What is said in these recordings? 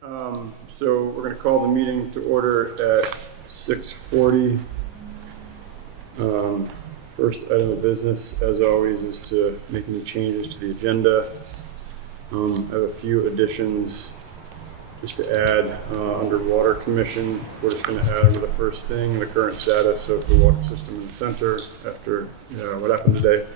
So we're going to call the meeting to order at 6:40. First item of business, as always, is to make any changes to the agenda. I have a few additions just to add under Water Commission. We're just going to add under the first thing, the current status of the water system in the center after what happened today.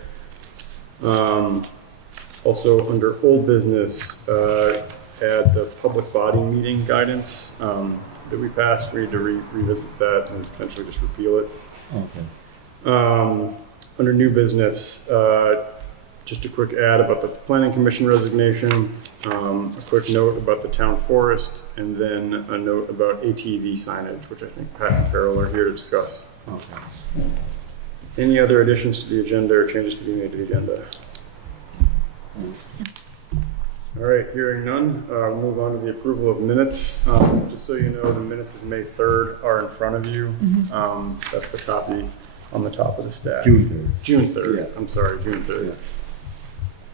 Also under old business, add the public body meeting guidance that we passed. We need to revisit that and potentially just repeal it. Okay. Under new business, just a quick ad about the Planning Commission resignation, a quick note about the town forest, and then a note about ATV signage, which I think Pat and Carol are here to discuss. Okay. Any other additions to the agenda or changes to be made to the agenda? All right, hearing none, we'll move on to the approval of minutes. Just so you know, the minutes of May 3rd are in front of you. That's the copy on the top of the stack. June 3rd. June 3rd. Yeah. I'm sorry, June 3rd.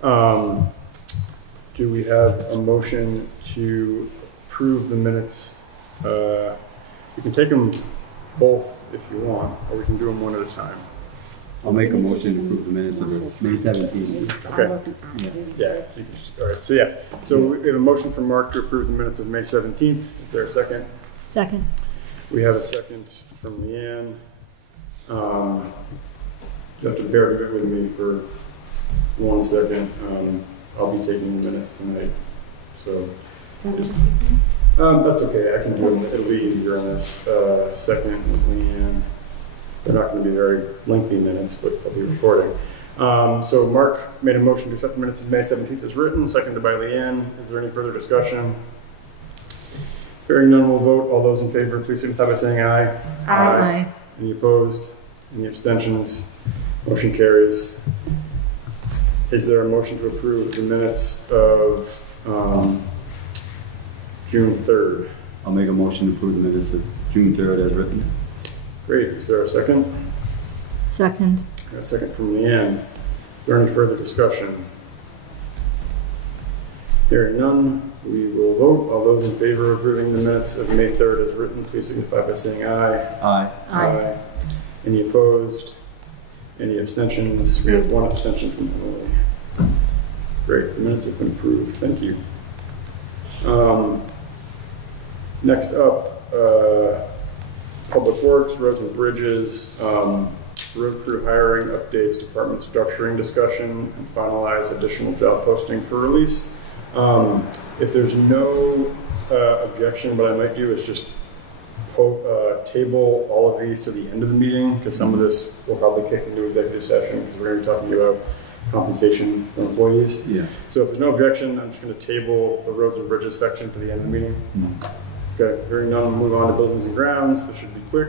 Yeah. Do we have a motion to approve the minutes? You can take them both if you want, or we can do them one at a time. I'll make a motion to approve the minutes of May 17th. Okay. Yeah. All right. So yeah. So we have a motion from Mark to approve the minutes of May 17th. Is there a second? Second. We have a second from Leanne. You have to bear with me for 1 second. I'll be taking the minutes tonight. So that's okay. I can do them. It'll be easier on this. Second is Leanne. They're not going to be very lengthy minutes, but I'll be recording. So Mark made a motion to accept the minutes of May 17th as written, seconded by Leanne. Is there any further discussion? Hearing none, we'll vote. All those in favor, please signify by saying aye. Aye. Any opposed? Any abstentions? Motion carries. Is there a motion to approve the minutes of June 3rd? I'll make a motion to approve the minutes of June 3rd as written. Great. Is there a second? Second. A second from Leanne. Is there any further discussion? Hearing none, we will vote. All those in favor of approving the minutes of May 3rd as written, please signify by saying aye. Aye. Aye. Any opposed? Any abstentions? We have 1 abstention from Emily. Great. The minutes have been approved. Thank you. Next up, Public Works, Roads and Bridges, road crew hiring updates, department structuring discussion, and finalize additional job posting for release. If there's no objection, what I might do is just table all of these to the end of the meeting, because some of this will probably kick into executive session, because we're going to be talking about compensation for employees. Yeah. So if there's no objection, I'm just going to table the Roads and Bridges section to the end of the meeting. Okay, hearing none, we'll move on to Buildings and Grounds. This should be quick.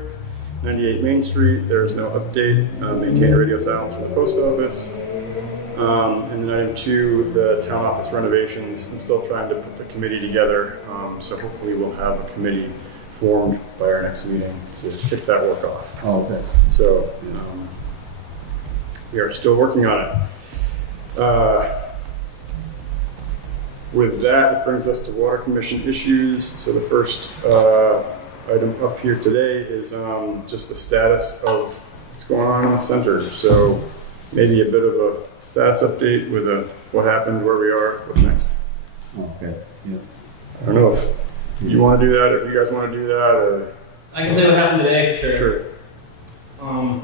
98 Main Street, there is no update. Maintain radio silence for the post office. And then item 2, the town office renovations. I'm still trying to put the committee together, so hopefully we'll have a committee formed by our next meeting to kick that work off. Oh, okay. So we are still working on it. With that, it brings us to Water Commission issues. So the first item up here today is just the status of what's going on in the center. So maybe a bit of a status update with what happened, where we are, what's next. Okay. Yeah. I don't know if you want to do that, or if you guys want to do that, or... I can tell you what happened today, for sure. Sure.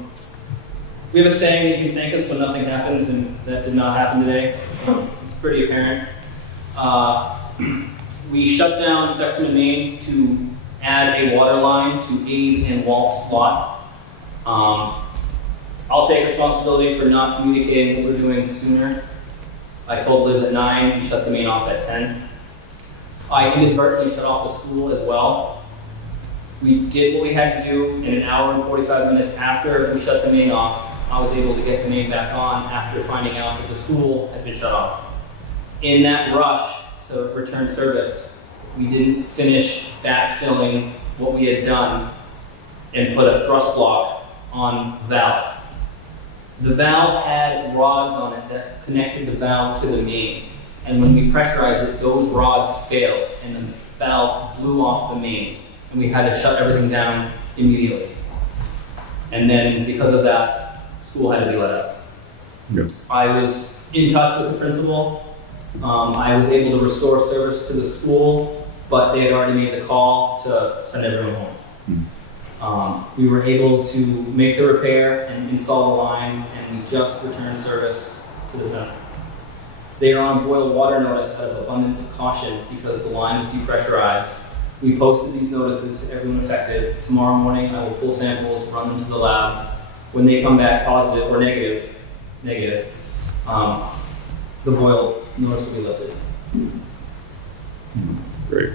We have a saying that you can thank us when nothing happens, and that did not happen today. It's pretty apparent. We shut down section of Main to add a water line to Abe and Walt's lot. I'll take responsibility for not communicating what we're doing sooner. I told Liz at 9, we shut the main off at 10. I inadvertently shut off the school as well. We did what we had to do in an hour and 45 minutes after we shut the main off. I was able to get the main back on after finding out that the school had been shut off. In that rush to return service, we didn't finish backfilling what we had done and put a thrust block on the valve. The valve had rods on it that connected the valve to the main. And when we pressurized it, those rods failed and the valve blew off the main, and we had to shut everything down immediately. And then because of that, school had to be let out. Yep. I was in touch with the principal. I was able to restore service to the school, but they had already made the call to send everyone home. We were able to make the repair and install the line, and we just returned service to the center. They are on boil water notice out of abundance of caution because the line is depressurized. We posted these notices to everyone affected. Tomorrow morning I will pull samples, run them to the lab. When they come back positive or negative, the boil notice will be lifted. Great.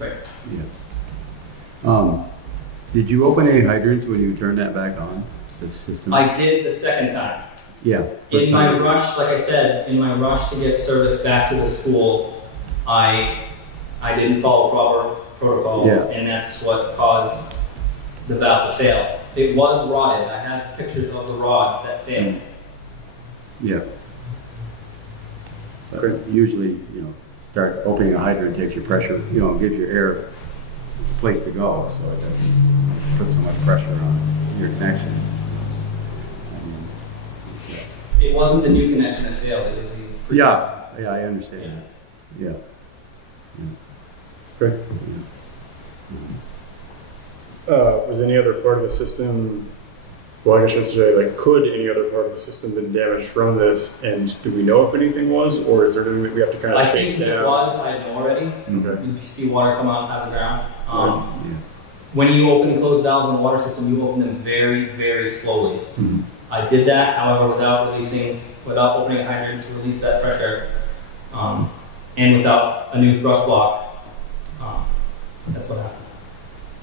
Right. Yeah. Did you open any hydrants when you turned that back on? The system? I did the second time. Yeah. In my rush, like I said, in my rush to get service back to the school, I didn't follow proper protocol, and that's what caused the valve to fail. It was rotted. I have pictures of the rods that failed. Yeah. But usually, start opening a hydrant takes your pressure, gives your air a place to go, so it doesn't put so much pressure on your connection. It wasn't the new connection that failed. It was the Yeah, I understand that. Yeah. Great. Was any other part of the system, well, I guess I should say, like, could any other part of the system been damaged from this, and do we know if anything was, or is there anything we have to kind of change down? I think if it was, I know already. Okay. You see water come out of the ground. When you open and close valves in the water system, you open them very, very slowly. I did that, however, without opening a hydrant to release that pressure, and without a new thrust block. That's what happened.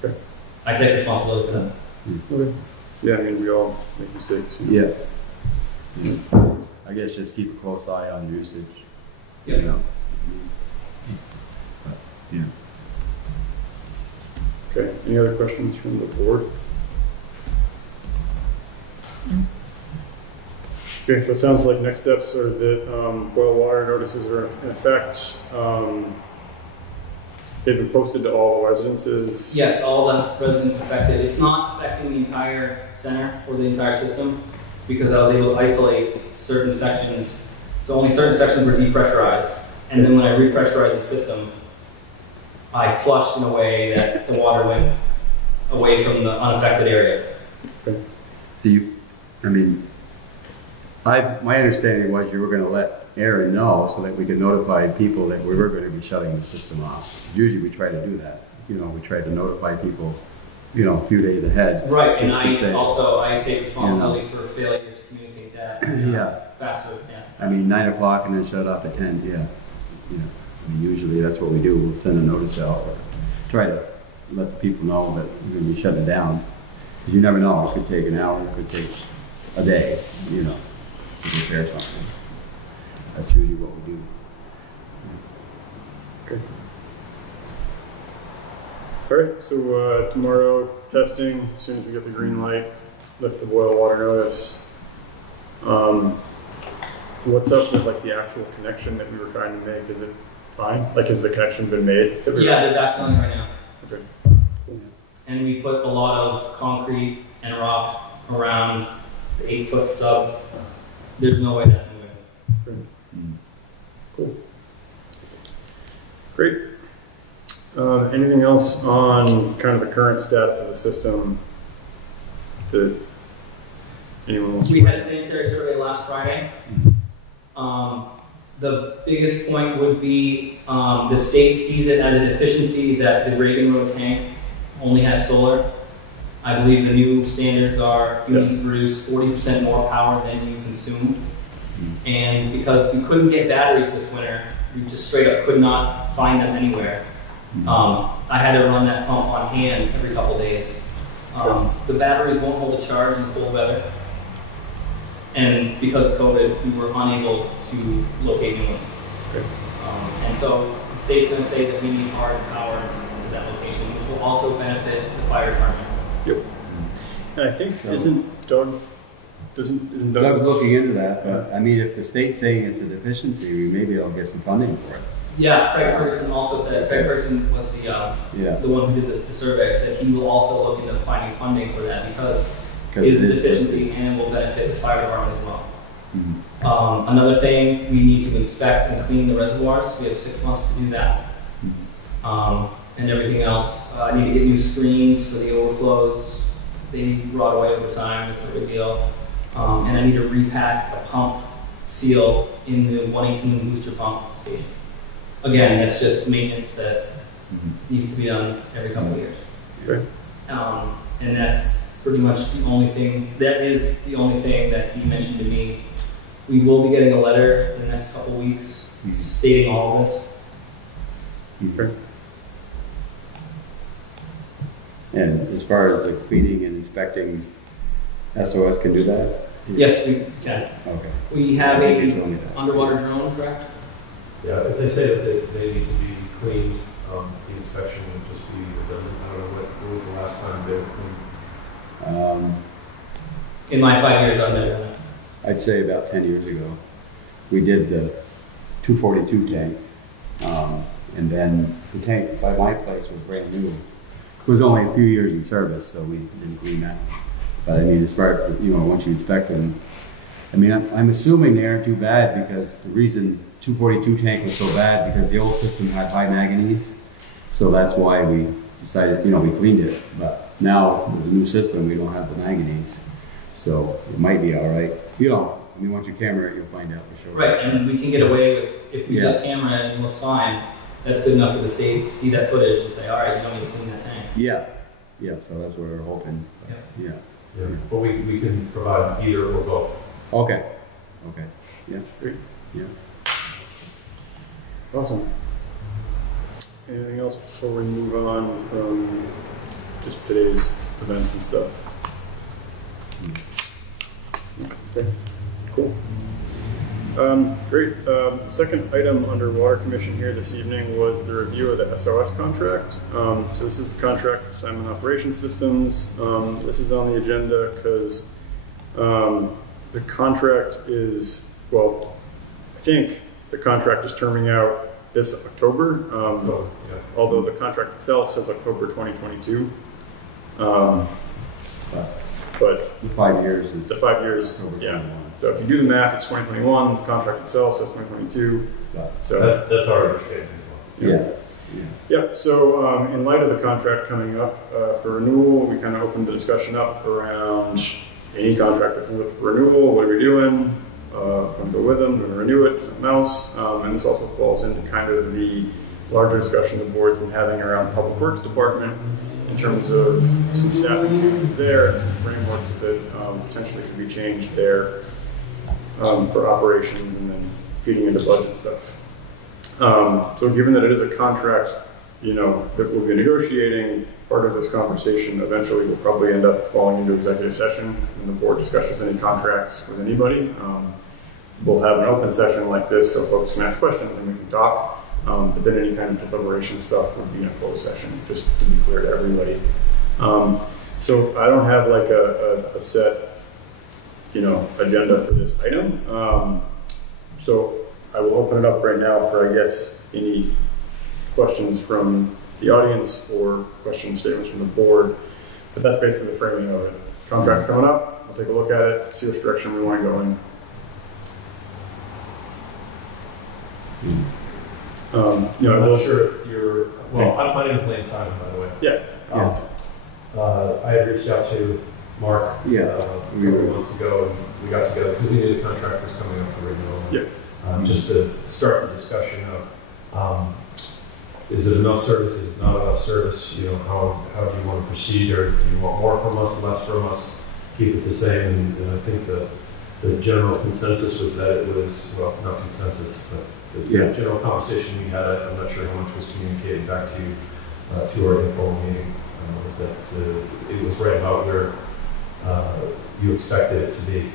Okay. I take responsibility for that. Okay. Yeah, I mean, we all make mistakes. Yeah. I guess just keep a close eye on usage. Yeah. Yeah. Okay. Any other questions from the board? Okay, so it sounds like next steps are that boil water notices are in effect. They've been posted to all residences. Yes, all the residents affected. It's not affecting the entire center or the entire system because I was able to isolate certain sections. So only certain sections were depressurized. And then when I repressurized the system, I flushed in a way that the water went away from the unaffected area. Okay. My understanding was you were going to let Aaron know so that we could notify people that we were going to be shutting the system off. Usually we try to do that. We try to notify people, a few days ahead. Right, and I take responsibility for failure to communicate that faster. Yeah. 9 o'clock and then shut off at 10, usually that's what we do. We'll send a notice out or try to let the people know that we're going to be shutting it down. Because you never know, it could take an hour, it could take a day, to repair something. That's usually what we do. Okay. All right, so tomorrow testing, as soon as we get the green light, lift the boil water notice. What's up with like the actual connection that we were trying to make? Is it fine? Like, has the connection been made? Yeah, they're backfilling right now. Okay. Cool. And we put a lot of concrete and rock around the 8-foot stub. There's no way that's moving. Cool. Great. Anything else on kind of the current stats of the system that anyone wants to? We had a sanitary survey last Friday. The biggest point would be the state sees it as a deficiency that the Reagan Road tank only has solar. I believe the new standards are you need to produce 40% more power than you consume. And because we couldn't get batteries this winter, we just straight up could not find them anywhere. I had to run that pump on hand every couple days. The batteries won't hold a charge in cold weather. And because of COVID, we were unable to locate new ones. And so the state's going to say that we need hard power to that location, which will also benefit the fire department. Yep. And I think, isn't Doug isn't I was Douglas? looking into that, but I mean, if the state's saying it's a deficiency, maybe I'll get some funding for it. Yeah, Craig Ferguson also said, Craig Ferguson was the one who did the survey, said he will also look into finding funding for that because it is a deficiency and will benefit the fire department as well. Mm-hmm. Another thing, we need to inspect and clean the reservoirs. We have 6 months to do that. And everything else. I need to get new screens for the overflows. They need to be brought away over time. It's no big deal. And I need to repack a pump seal in the 118 booster pump station. Again, that's just maintenance that needs to be done every couple of years. Right. And that's pretty much the only thing. That is the only thing that he mentioned to me. We will be getting a letter in the next couple of weeks stating all of this. Okay. And as far as the cleaning and inspecting, SOS can do that? Yes, we can. Okay. We have Thank you for a telling me that. underwater drone, correct? Yeah, if they say that they need to be cleaned, the inspection would just be redundant. I don't know what was the last time they were cleaned. In my 5 years, I've never done it. I'd say about 10 years ago, we did the 242 tank, and then the tank by my place was brand new. It was only a few years in service, so we didn't clean that. But I mean, as far as, once you inspect them, I mean, I'm assuming they aren't too bad because the reason 242 tank was so bad because the old system had high manganese. So that's why we decided, we cleaned it. But now with the new system, we don't have the manganese. So it might be all right. Once you camera it, you'll find out for sure. Right, and we can get away with, if we just camera it and it looks fine, that's good enough for the state to see that footage and say, all right, you don't need to clean that tank. Yeah, so that's what we're hoping. Yeah. But we can provide either or both. Okay, yeah. Great. Yeah. Awesome. Anything else before we move on from just today's events and stuff? Okay, cool. Great. Second item under Water Commission here this evening was the review of the SOS contract. So this is the contract for Simon Operations Systems. This is on the agenda because the contract is, I think the contract is terming out this October, although the contract itself says October 2022. But the 5 years is the 5 years, So if you do the math, it's 2021. The contract itself says 2022. So that's our understanding as well. Yeah. So in light of the contract coming up for renewal, we kind of opened the discussion up around any contract that comes up for renewal. What are we doing? Going to go with them? Going to renew it? Something else? And this also falls into kind of the larger discussion the board's been having around the Public Works Department in terms of some staffing changes there and some frameworks that potentially could be changed there for operations and then feeding into budget stuff. So given that it is a contract, that we'll be negotiating, part of this conversation eventually will probably end up falling into executive session when the board discusses any contracts with anybody. We'll have an open session like this so folks can ask questions and we can talk. But then any kind of deliberation stuff would be in a closed session, just to be clear to everybody. So I don't have like a set, agenda for this item. So I will open it up right now for, I guess, any questions from the audience or question statements from the board. But that's basically the framing of it. Contract's coming up. We'll take a look at it, see which direction we want to go in. I'm not sure if you're, my name is Lane Simon, by the way. Yeah. Yes. I had reached out to Mark a couple of months ago, and we got together because we knew the contract was coming up for renewal. Yeah. Just to start the discussion of, is it enough service? Is it not enough service? How do you want to proceed, or do you want more from us, less from us? Keep it the same. And I think the general consensus was that it was, not consensus, but the general conversation we had, I'm not sure how much was communicated back to our informal meeting, was that it was right about where you expected it to be.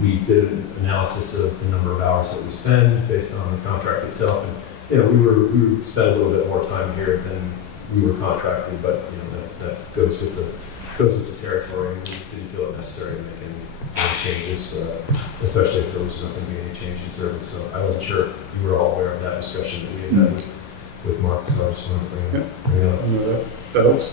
We did an analysis of the number of hours that we spend based on the contract itself, and we spent a little bit more time here than we were contracted, but that goes with the territory, and we didn't feel it necessary to make any changes, especially if there was not going to be any change in service. So I wasn't sure if you were all aware of that discussion that we had with Mark, so I just wanted to bring it up. That helps.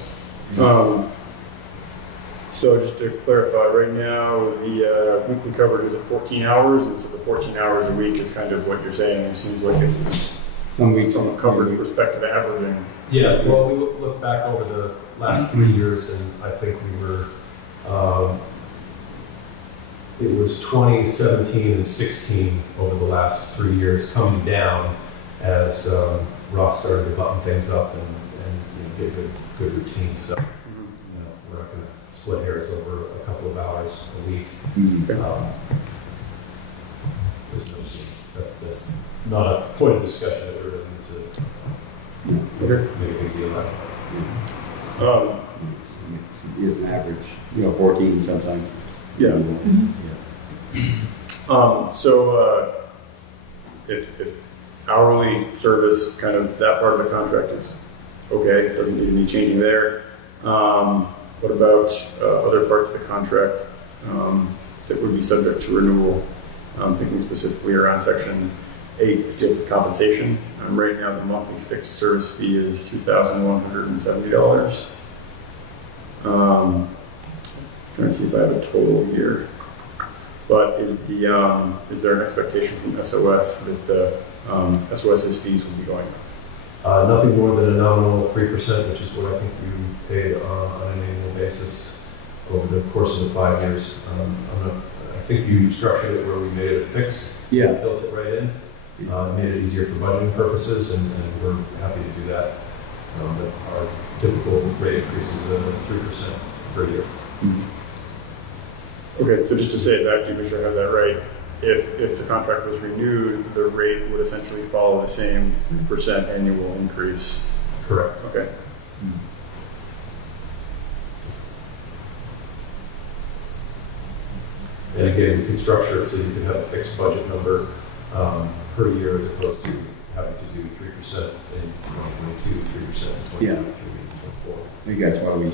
So just to clarify, right now, the weekly coverage is at 14 hours, and so the 14 hours a week is kind of what you're saying. It seems like it's Some weeks from a coverage perspective averaging. Yeah, well, we look back over the last 3 years, and I think we were, it was 2017 and 16 over the last 3 years, coming down as Ross started to button things up and get good routine. So, we're not going to split hairs over a couple of hours a week. That's not a point of discussion that we're really need to make a big deal out of. It's an average, 14 sometimes. Yeah. So if hourly service, kind of that part of the contract is okay, doesn't need any changing there. What about other parts of the contract that would be subject to renewal? I'm thinking specifically around section 8, compensation. Right now, the monthly fixed service fee is $2,170. Trying to see if I have a total here. But is there an expectation from SOS that the SOS's fees will be going up? Nothing more than a nominal 3%, which is what I think you pay on an annual basis over the course of the 5 years. I think you structured it where we made it fixed. Yeah. Built it right in. Made it easier for budgeting purposes, and we're happy to do that. But our typical rate increase is 3% per year. Okay, so just to say it back to make sure I have that right, if the contract was renewed, the rate would essentially follow the same 3% annual increase. Correct. Okay. And again, we can structure it so you can have a fixed budget number per year as opposed to having to do 3% in 2022, 3% in 2023, Yeah. and 2024. I think that's why we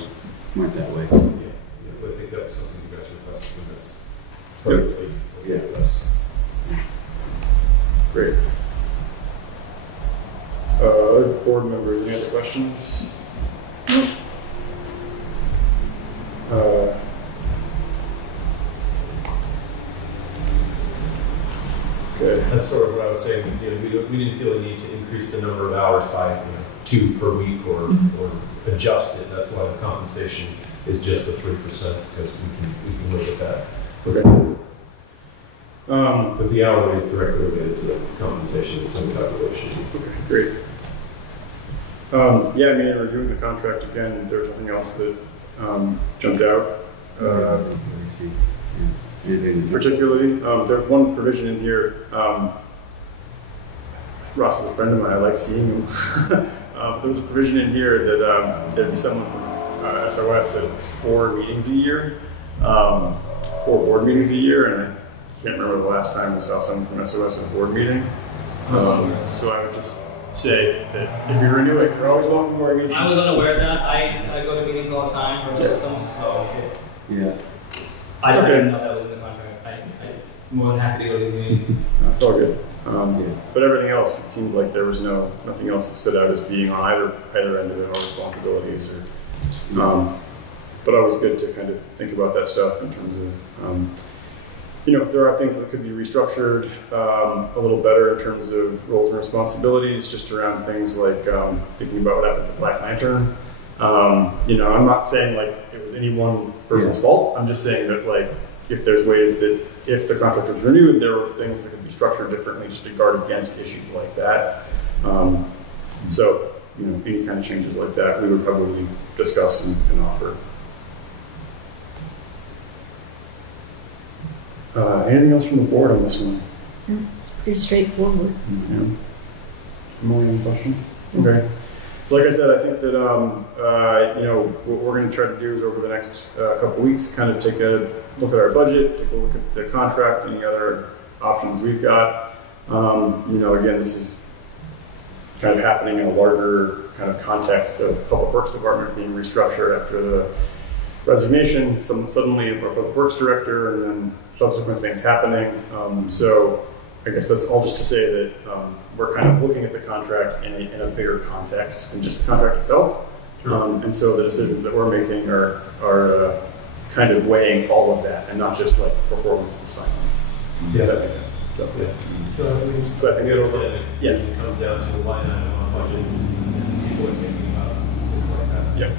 went that way. Yeah, but I think that was something you guys requested, and that's perfectly okay with us. Great. Other board members, any other questions? Okay. That's sort of what I was saying. We didn't feel a need to increase the number of hours by 2 per week or adjust it. That's why the compensation is just the 3% because we can look at that. Okay. Because the hourly is directly related to the compensation in some calculation. Okay, great. Yeah, I mean, in reviewing the contract again, there's nothing else that jumped out. Particularly, there's one provision in here. Ross is a friend of mine. I like seeing him. There's a provision in here that there'd be someone from SOS at 4 meetings a year, 4 board meetings a year, and I can't remember the last time I saw someone from SOS at a board meeting. So I would just say that if you renew it, you're always welcome to more meetings. I was unaware of that. I go to meetings all the time for the systems, so it's, I didn't know that was in the contract. I'm more than happy to go to these meetings. That's all good. But everything else, it seemed like there was nothing else that stood out as being on either end of it, or responsibilities. But always good to kind of think about that stuff in terms of, if there are things that could be restructured a little better in terms of roles and responsibilities, just around things like thinking about what happened with the Black Lantern. I'm not saying like it was any one person's fault. I'm just saying that like if there's ways that if the contract was renewed, there were things that could be structured differently just to guard against issues like that. So any kind of changes like that, we would probably discuss and offer. Anything else from the board on this one? It's pretty straightforward. Yeah. More any questions? Okay. So like I said, I think that what we're going to try to do is over the next couple of weeks, kind of take a look at our budget, take a look at the contract, any other options we've got. Again, this is kind of happening in a larger kind of context of Public Works Department being restructured after the resignation, suddenly a public works director, and then subsequent things happening. So I guess that's all just to say that we're kind of looking at the contract in a bigger context than just the contract itself. And so the decisions that we're making are kind of weighing all of that and not just like performance and sign on. If that makes sense. So, so I think it'll, It comes down to a line item on budget and people are thinking about things like that. Yeah.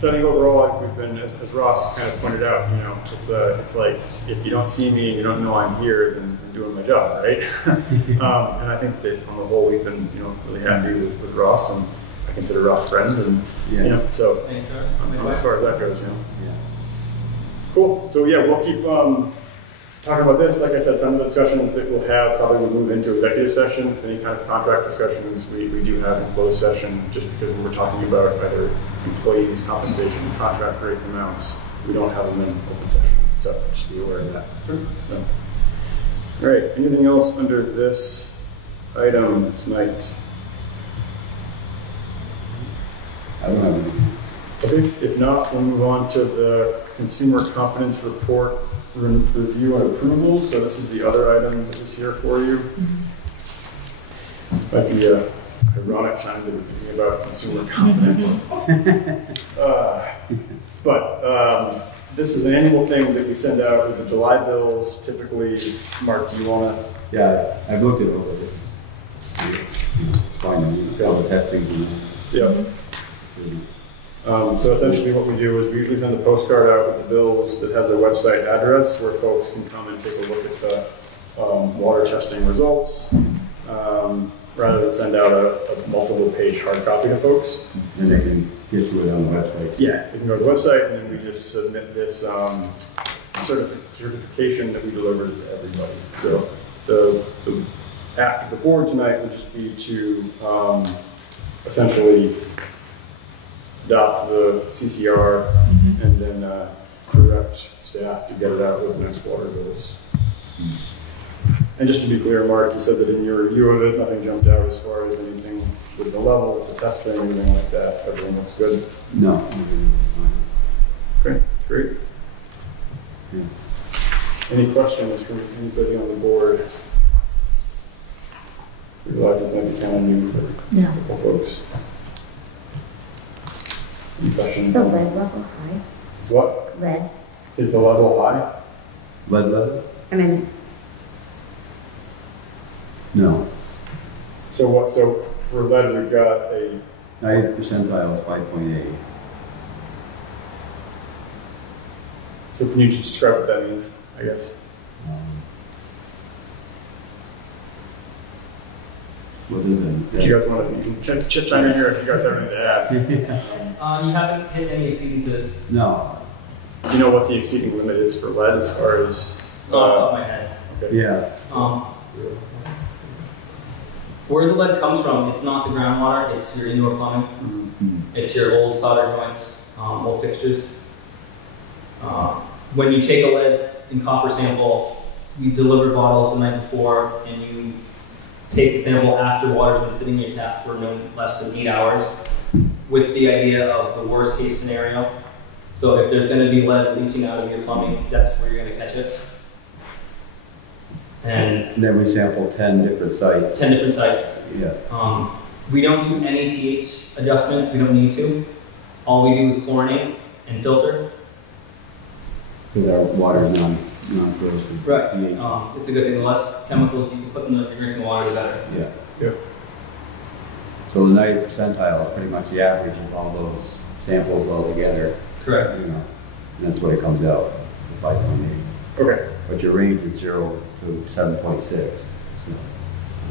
So I think overall, we've been, as Ross kind of pointed out, you know, it's like if you don't see me and you don't know I'm here, then I'm doing my job, right? And I think that on the whole, we've been, you know, really happy with Ross, and I consider Ross a friend, and you know, so as far as that goes, you know. Yeah. Cool. So yeah, we'll keep talking about this. Like I said, some of the discussions that we'll have probably will move into executive session. Any kind of contract discussions we do have in closed session, just because when we're talking about either employees' compensation, contract rates, amounts, we don't have them in open session. So just be aware of that. Sure. So. All right. Anything else under this item tonight? I don't have any. Okay. If not, we'll move on to the consumer confidence report review and approval. So this is the other item that was here for you. Might be a ironic time to be thinking about consumer confidence. But this is an annual thing that we send out with the July bills. Typically, Mark, do you want to? Yeah, I've looked it over. Fine, all the testing. Yeah. So essentially what we do is we usually send a postcard out with the bills that has a website address where folks can come and take a look at the water testing results, rather than send out a multiple page hard copy to folks. And they can get to it on the website. Yeah, they can go to the website, and then we just submit this certification that we deliver to everybody. So the act of the board tonight would just be to essentially adopt the CCR and then direct staff to get it out with the next water bills. And just to be clear, Mark, you said that in your review of it, nothing jumped out as far as anything with the levels, the testing, anything like that. Everything looks good. No. Okay, great. Yeah. Any questions from anybody on the board? I realize it might be kind of new for a couple folks. Any questions? The lead level high. What? Lead. Is the level high? Lead level? I mean, No. So what? So for lead, we've got a 90th percentile is 5.8. So can you just describe what that means, I guess? What is it? Do you guys want to, you can chime in here if you guys have anything to add. You haven't hit any exceedances. No. Do you know what the exceeding limit is for lead as far as? Off the top of my head. Okay. Yeah. Where the lead comes from, it's not the groundwater, it's your indoor plumbing. It's your old solder joints, old fixtures. When you take a lead and copper sample, you deliver bottles the night before, and you take the sample after water's been sitting in your tap for no less than 8 hours, with the idea of the worst case scenario. So if there's going to be lead leaching out of your plumbing, that's where you're going to catch it. And then we sample 10 different sites. 10 different sites. Yeah. We don't do any pH adjustment. We don't need to. All we do is chlorinate and filter. Because our water is non-corrosive. Right. pH. It's a good thing. The less chemicals you can put in the drinking water, the better. Yeah. Yeah. So the 90th percentile is pretty much the average of all those samples all together. Correct. You know, and that's what it comes out, 5.8. Okay. But your range is 0 to 7.6. So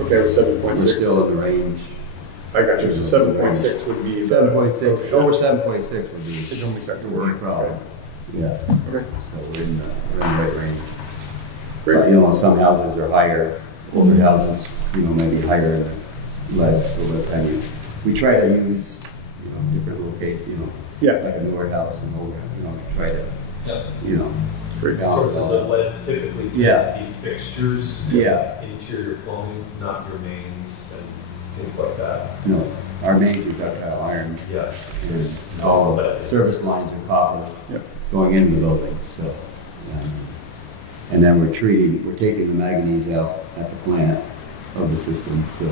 Okay, well, 7.6. we're still in the range. I got you. So 7.6 would be. 7.6. Over 7.6 would be. Is when we start to would be worry. a problem. Yeah. Okay. So we're in the right range. Great. But, you know, some houses are higher. Older houses, you know, maybe higher than lead. So that, I mean, we try to use, you know, different locations, you know, Yeah. like a newer house and older, you know, try to, Yep. you know, Great. balance it Sources all. of lead typically Yeah. tend to be fixtures, Yeah. interior plumbing, not your mains and things like that. No, our mains are ductile iron. Yeah. And all the service lines are copper going into the building, so. And then we're taking the manganese out at the plant of the system, so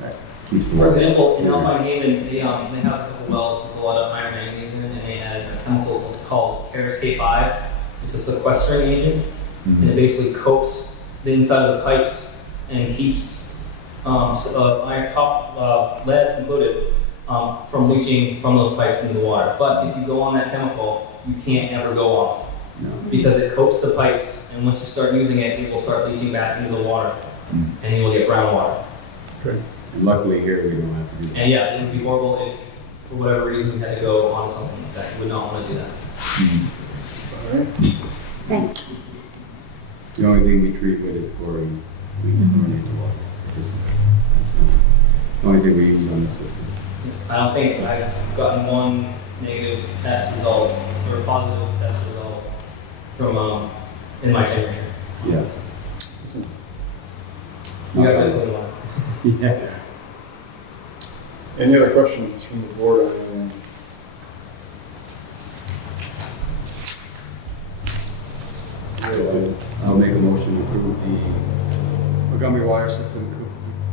that keeps the For water. example, in Alpine Haven, they have a couple wells with a lot of iron manganese in it, and they add a chemical called Keras K5. It's a sequestering agent, and it basically coats the inside of the pipes and keeps iron top lead included from leaching from those pipes into the water. But if you go on that chemical, you can't ever go off because it coats the pipes, and once you start using it, it will start leaching back into the water, and you will get brown water. Good. And luckily here we don't have to do that. And yeah, it would be horrible if, for whatever reason, we had to go on something like that. We would not want to do that. All right. Thanks. The only thing we treat with is chlorine. We chlorinate the water. That's the only thing we use on the system. I don't think I've gotten one negative test result or a positive test result from in my tenure. Yeah. You got a clean one. Yes. Any other questions from the board on anything? I'll make a motion to approve the Montgomery Water System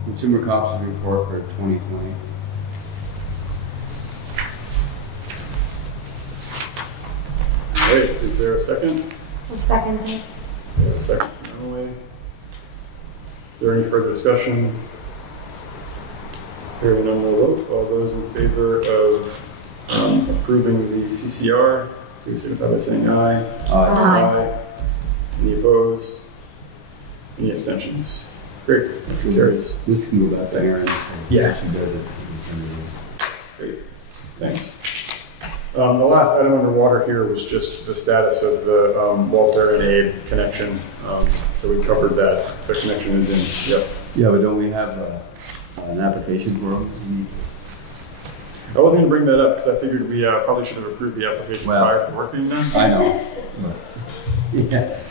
Consumer Cops Report for 2020. All right, is there a second? I'll second it. A second, Emily. Is there any further discussion? Hearing none, we'll vote. All those in favor of approving the CCR, please signify by saying aye. Aye. Any opposed? Any abstentions? Great, motion carries. Let's move that to Aaron. Yeah. She does it. Great, thanks. The last item under water here was just the status of the Walter and Abe connection. So we covered that. The connection is in. Yep. Yeah, but don't we have an application for them? I wasn't going to bring that up because I figured we probably should have approved the application prior to work being done. I know. But, yes.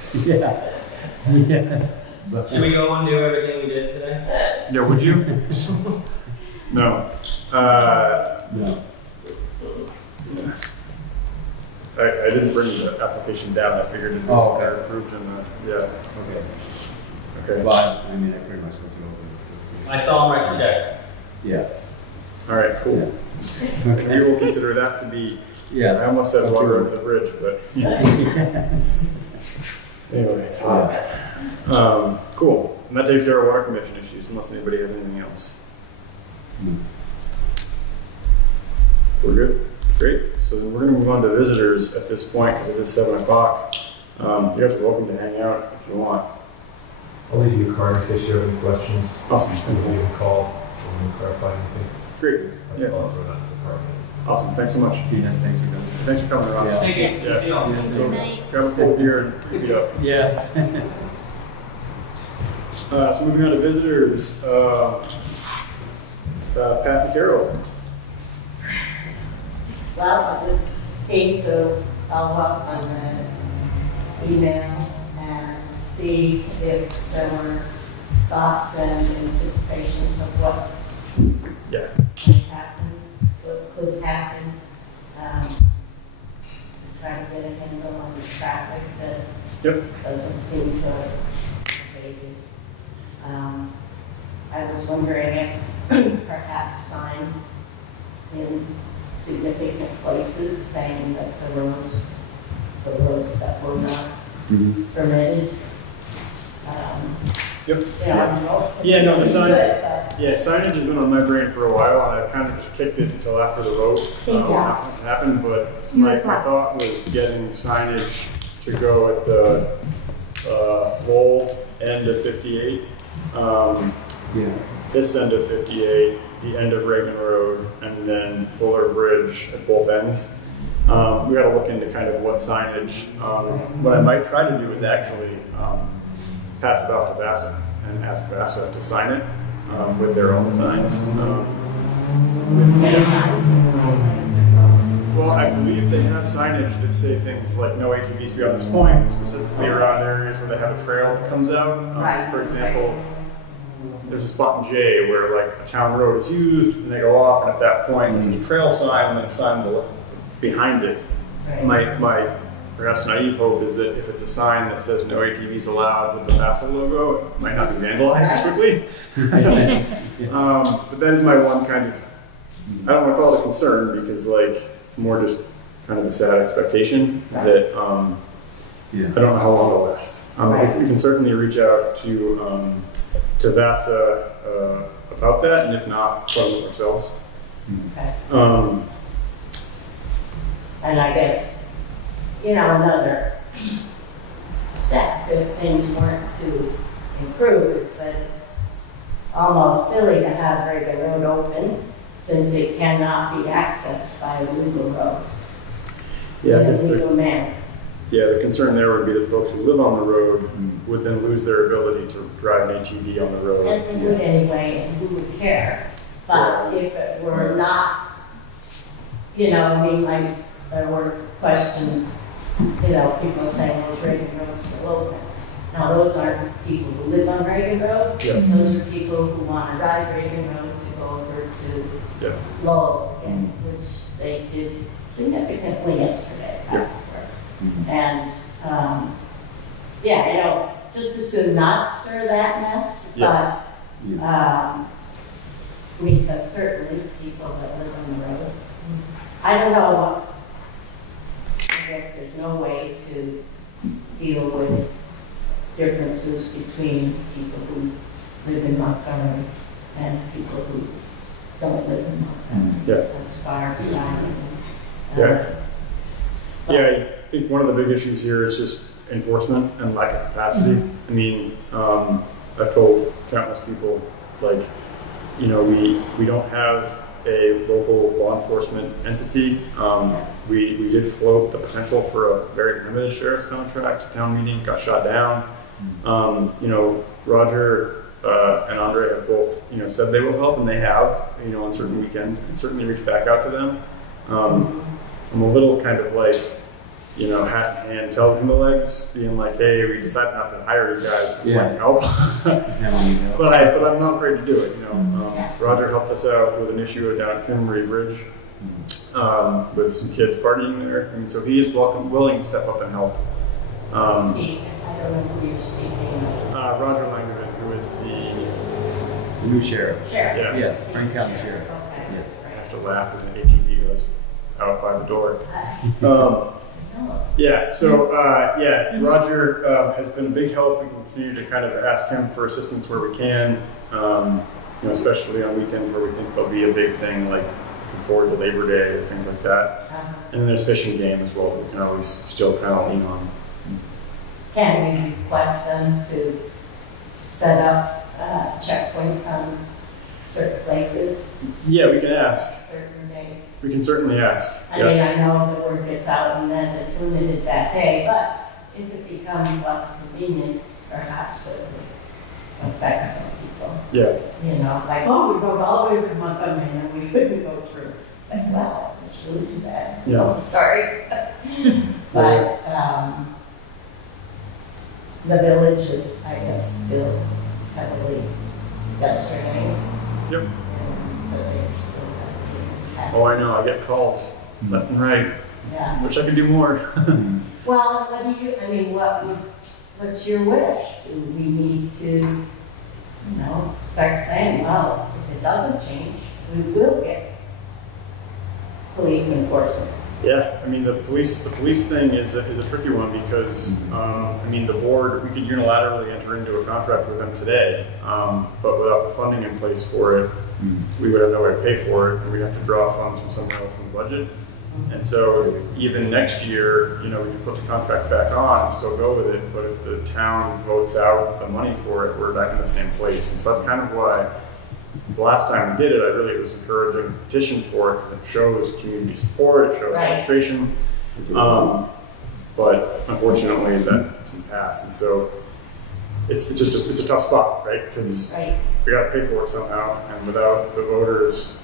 But, Should we go and do everything we did today? Yeah, would you? No. no. Yeah. I didn't bring the application down. I figured it Oh, okay. approved in the, yeah. Okay. Okay. Well, I mean, I pretty much looked it over. I saw him write the check. Yeah. All right, cool. Yeah. We Okay. will consider that to be, Yes. I almost said water under the bridge, but anyway, it's hot. Cool. And that takes care of water commission issues, unless anybody has anything else. We're good? Great. So then we're going to move on to visitors at this point because it is 7 o'clock. You guys are welcome to hang out if you want. I'll leave you a card in case you have any questions. Awesome. You Thanks. can call and clarify anything. Great. Yeah. I'll throw that to the department. Awesome. Thanks so much. Yes, thank you. Thanks for coming, Ross. Yeah. Thank you. Yeah. See y'all. Good night. Grab a cold beer and pick you up. Yes. So moving on to visitors, Pat and Carol. Well, I just came to follow up on the email and see if there were thoughts and anticipations of what Yeah. might happen, what could happen. To try to get a handle on the traffic that Yep. doesn't seem to have abated. I was wondering if perhaps signs in significant places saying that the roads that were not permitted. Yep. Yeah, Yeah, no, the signs- Good, but Yeah, signage has been on my brain for a while, and I kind of just kicked it until after the vote Yeah. happened, but You my as well. thought was getting signage to go at the Lowell end of 58, Yeah. this end of 58, the end of Reagan Road, and then Fuller Bridge at both ends. We got to look into kind of what signage. What I might try to do is actually pass it off to VASA and ask VASA to sign it with their own signs. any signs that say Mr. Well, I believe they have signage that say things like no ATVs beyond this point, specifically around areas where they have a trail that comes out. Right. For example, there's a spot in J where like a town road is used and they go off, and at that point there's a trail sign and then a sign behind it. Right. My perhaps naive hope is that if it's a sign that says no ATVs allowed with the VASA logo, it might not be vandalized as quickly. But that is my one kind of, I don't want to call it a concern, because like it's more just kind of a sad expectation that I don't know how long it'll last. We can certainly reach out to VASA about that, and if not, follow it ourselves. Okay. And I guess, another step, if things weren't to improve, is that it's almost silly to have Reagan Road open, since it cannot be accessed by a legal road. Yeah, I In a guess legal manner. the concern there would be that folks who live on the road would then lose their ability to drive an ATV on the road. And they would anyway, and who would care? But if it were not, like, there were questions, people saying, well, Reagan Road's still open. Now, those aren't people who live on Reagan Road. Yeah. Those are people who want to ride Reagan Road to go over to Lowell, again, which they did significantly yesterday. Yeah. And, just as soon not stir that mess, but because certainly people that live on the road, I don't know, I guess there's no way to deal with differences between people who live in Montgomery and people who don't live in Montgomery, as far as driving. I think one of the big issues here is just enforcement and lack of capacity. I mean, I've told countless people, like, we don't have a local law enforcement entity. We did float the potential for a very limited sheriff's contract to town meeting, got shot down. Roger and Andre have both, said they will help, and they have, on certain weekends, and certainly reach back out to them. I'm a little kind of like, hat in hand, tail between the legs, being like, hey, we decided not to hire you guys, we want help. but I'm not afraid to do it, Roger helped us out with an issue down at Montgomery Bridge, with some kids partying there. I mean, so he is willing to step up and help. Steve, I don't know who you're speaking of. Roger Langevin, who is the new sheriff. Sheriff. Yes, Frank County Sheriff. Okay. Yeah. I have to laugh as an ATV goes out by the door. Roger has been a big help. We continue to kind of ask him for assistance where we can, especially on weekends where we think there'll be a big thing, like forward to Labor Day or things like that. And then there's fishing game as well that we can always still kind of lean on. Can we request them to set up checkpoints on certain places, Yeah, we can ask. certain days? We can certainly ask. I mean, I know the word gets out and then it's limited that day, but if it becomes less convenient, perhaps it would affect some people. Yeah. Like, oh, we rode all the way to Montgomery and we couldn't go through. Like, well, it's really too bad. Yeah. Oh, sorry. But the village is, I guess, still heavily pedestrian. Yep. And so they're still kind of Oh, I know. I get calls left and right. yeah. Wish I could do more. Well, what's your wish? Do we need to, start saying, well, if it doesn't change, we will get police enforcement? Yeah, I mean, the police thing is a tricky one because, the board, we could unilaterally enter into a contract with them today, but without the funding in place for it, we would have no way to pay for it, and we'd have to draw funds from somewhere else in the budget. And so even next year, we can put the contract back on and still go with it, but if the town votes out the money for it, we're back in the same place. And so that's kind of why the last time we did it, I really was encouraging a petition for it because it shows community support, it shows demonstration. But unfortunately that didn't pass. And so it's a tough spot, right? Because we got to pay for it somehow, and without the voters,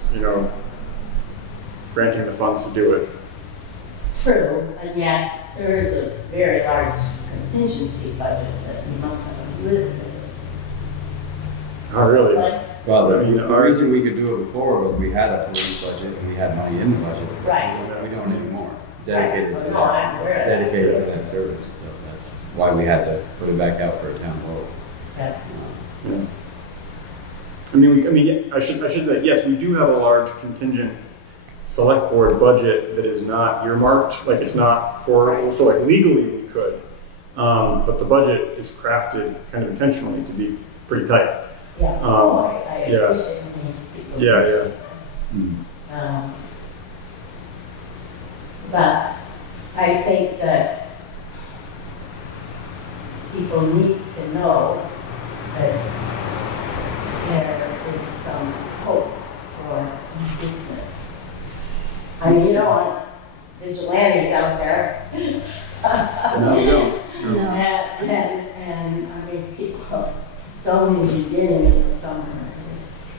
granting the funds to do it. True, and yet there is a very large contingency budget that we must have lived with. Oh, really? But, Well, the I mean, the reason we could do it before was we had a police budget and we had money in the budget. Right. We don't anymore, dedicated to No, I'm that, aware of that. dedicated to that service. So that's why we had to put it back out for a town vote. Yeah. Yeah. I mean, I should say, yes, we do have a large contingent select board budget that is not earmarked, like it's not for, so like legally we could. But the budget is crafted kind of intentionally to be pretty tight. Yeah, I yeah. appreciate it. People Yeah, yeah. Mm. But I think that people need to know that there is some hope for improvement. I mean, you don't want vigilantes out there. No, we don't. No. And I mean, people, it's only the beginning of the summer.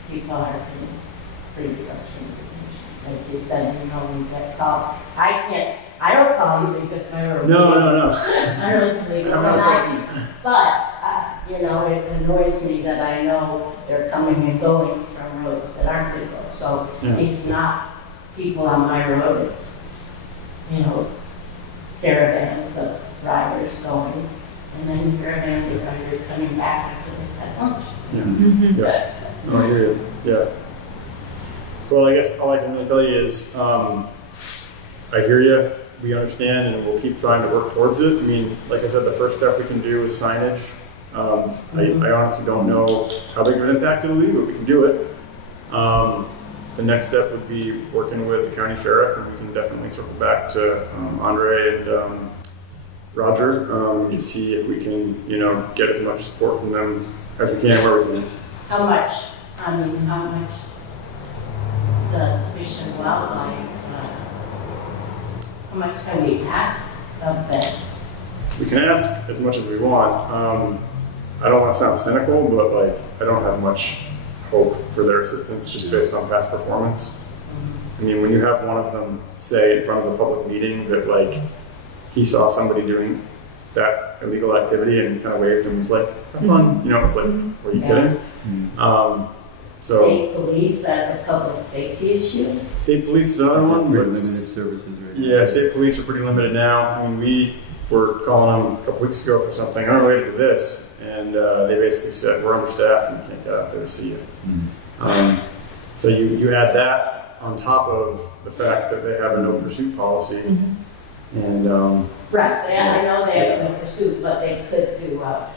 People are pretty frustrated. Like you said, you know, we get calls. I don't call you because my road's No. my road's legal. But, you know, it annoys me that I know they're coming and going from roads that aren't legal. So Yeah. it's not people on my road, it's, you know, caravans of riders going, and then caravans of riders coming back after they've had lunch. Yeah. Yeah. No, I hear you. Yeah. Well, I guess all I can really tell you is, I hear you, we understand, and we'll keep trying to work towards it. I mean, like I said, the first step we can do is signage. I honestly don't know how big of an impact it'll be, but we can do it. The next step would be working with the county sheriff, and we can definitely circle back to Andre and Roger to see if we can, you know, get as much support from them as we can where we can. How much does Fish and Wildlife, how much can we ask of them? We can ask as much as we want. I don't want to sound cynical, but like I don't have much hope for their assistance just based on past performance. I mean, when you have one of them say in front of a public meeting that like he saw somebody doing that illegal activity and kind of waved him, he's like, have fun, you know, it's like, were you kidding? So State police as a public safety issue? state police is another one. Pretty but limited services right now. yeah, state police are pretty limited now. I mean, we were calling them a couple weeks ago for something unrelated to this, and they basically said, we're understaffed and we can't get out there to see you. Mm. So you add that on top of the fact that they have a no pursuit policy, and Right, I know they have no pursuit, but they could do a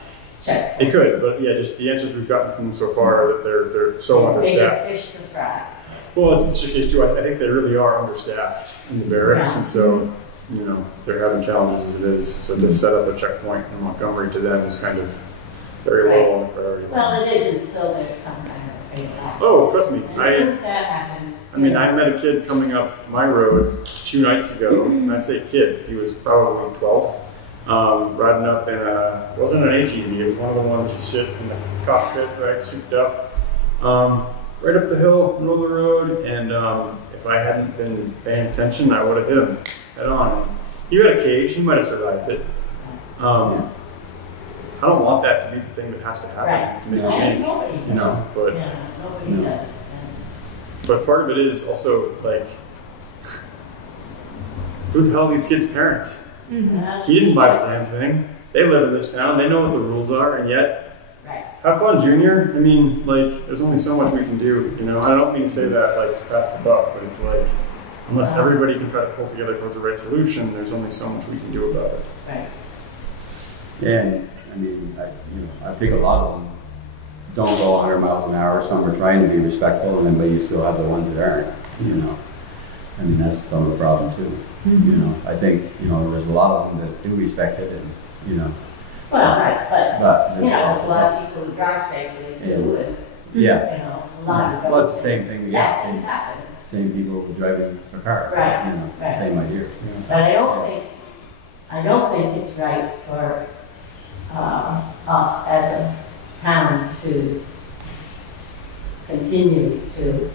check. they could, but yeah, just the answers we've gotten from them so far are that they're so understaffed. Bigger fish to fry. Well, it's the case too. I think they really are understaffed in the barracks, Yeah. and so you know they're having challenges as it is. So to set up a checkpoint in Montgomery to them is kind of very low on the priority list. Well, it is until there's some kind of fatal accident. Oh, trust me, And as soon as that happens. I mean, I met a kid coming up my road 2 nights ago, and I say kid, he was probably 12, riding up in it wasn't an ATV, it was one of the ones you sit in the cockpit, right, souped up, right up the hill, middle of the road, and if I hadn't been paying attention, I would have hit him head on. He had a cage, he might have survived it. I don't want that to be the thing that has to happen Right. to make No. a change, Nobody You know, does. but Yeah, nobody No. does. But part of it is also like, who the hell are these kids' parents? And- He didn't buy the damn thing. They live in this town. They know what the rules are, and yet, Right. have fun, Junior. I mean, like, there's only so much we can do. You know, I don't mean to say that like to pass the buck, but it's like, unless everybody can try to pull together towards the right solution, there's only so much we can do about it. Right. And, I mean, I think a lot of them don't go 100 miles an hour. Some are trying to be respectful, and then but you still have the ones that aren't, you know. I mean, that's some of the problem too. You know, I think, you know, there's a lot of them that do respect it, and, you know. Well, right, but, There's you know, a lot of people who drive safely too, and, Yeah. you know, a lot of. Well, it's the same thing, yeah. Accidents happen. Same people driving a car. Right, You know, right. same idea. But I don't think it's right for us as a town to continue to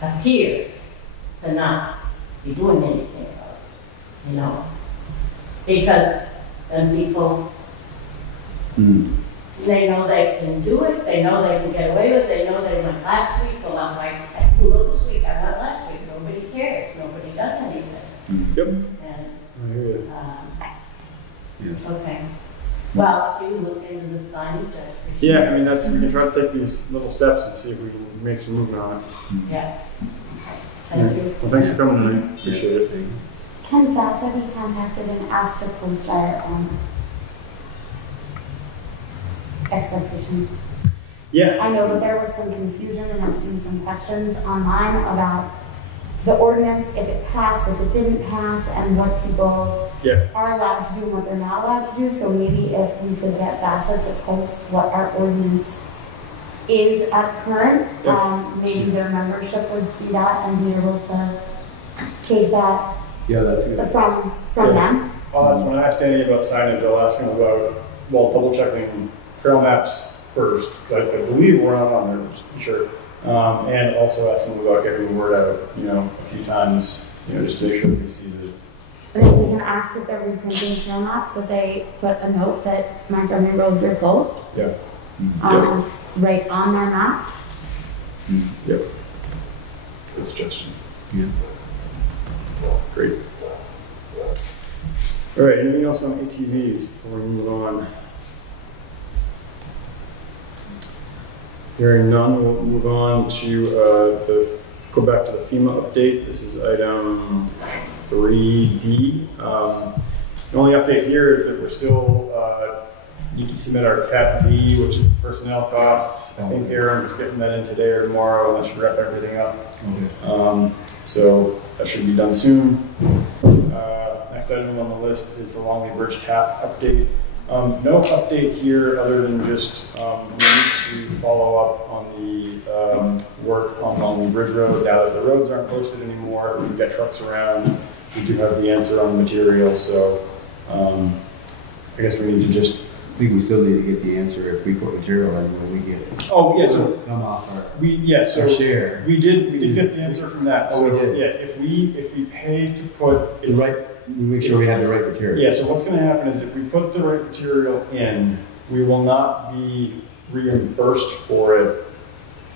appear to not be doing anything about it, you know? Because then people Mm. They know they can do it, they know they can get away with it, they know they went last week, well, I'm like, I flew this week, I went last week, nobody cares, nobody does anything. Yep. And, I hear you. Yes. okay. Well, you look into the signage, I appreciate Yeah, I it. mean, we can try to take these little steps and see if we can make some movement on it. Yeah. Thank you. Well, thanks for coming tonight. Appreciate it. Can VASA be contacted and asked to post our expectations? Yeah. I know that there was some confusion and I've seen some questions online about the ordinance, if it passed, if it didn't pass, and what people Yeah. are allowed to do and what they're not allowed to do. So maybe if we could get VASA to post what our ordinance is at current, maybe their membership would see that and be able to take that Yeah, that's good. from them. I'll ask, when I ask Danny about signage, I'll ask him about, well, double checking trail maps first, because I believe we're not on there, just to be sure. And also ask him about getting the word out, a few times, just to make sure he sees it. And then we can ask if they're reprinting trail maps, that they put a note that Montgomery roads are closed, Yeah. right on their map. Yep. Good suggestion. Yeah. Great. All right, anything else on ATVs before we move on? Hearing none, we'll move on to go back to the FEMA update. This is item 3D. The only update here is that we're still need to submit our CAT Z, which is personnel costs. I think Aaron's getting that in today or tomorrow, and that should wrap everything up. Okay. So that should be done soon. Next item on the list is the Longley Bridge tap update. No update here other than just we need to follow up on the work on Longley Bridge Road. Now that the roads aren't posted anymore, we've got trucks around. We do have the answer on the material, so I guess we need to just. I think we still need to get the answer if we put material in when we get it. Oh yeah, so Come off so our share. we did get the answer from that. Oh, So we did. yeah, if we pay to put it's We make sure we have the right material. Yeah, so what's going to happen is if we put the right material in, we will not be reimbursed for it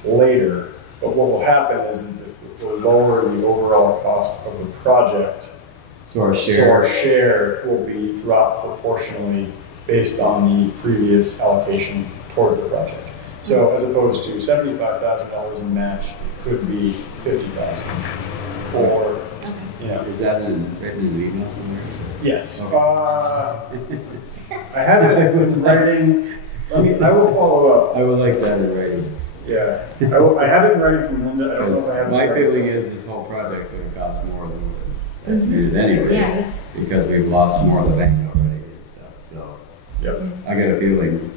later. But what will happen is that we'll lower the overall cost of the project. So our So share. our share will be dropped proportionally based on the previous allocation toward the project. So as opposed to $75,000 in match, it could be $50,000. Or, Is that written in the email somewhere? yes. Okay. I have it in writing. I will follow up. I would like that in writing. Yeah. I have it in writing from Linda. I don't know if I have it. My in writing. feeling is this whole project could cost more than what it's estimated anyways. Yes. Because we've lost more of the bank already and stuff, so. Yep. I got a feeling,